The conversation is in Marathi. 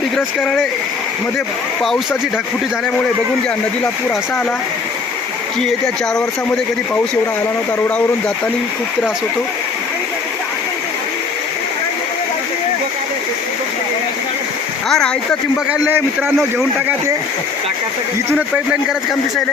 डिग्रस कराळे मध्ये पावसाची ढगफुटी झाल्यामुळे बघून घ्या नदीला पूर असा आला की येत्या 4 वर्षामध्ये कधी पाऊस एवढा आला नव्हता. रोडावरून जाताना खूप त्रास होतो. हा राहायचं ठिंबक आले मित्रांनो, घेऊन टाका ते. इथूनच पाईपलाईन करायचं काम दिसायले.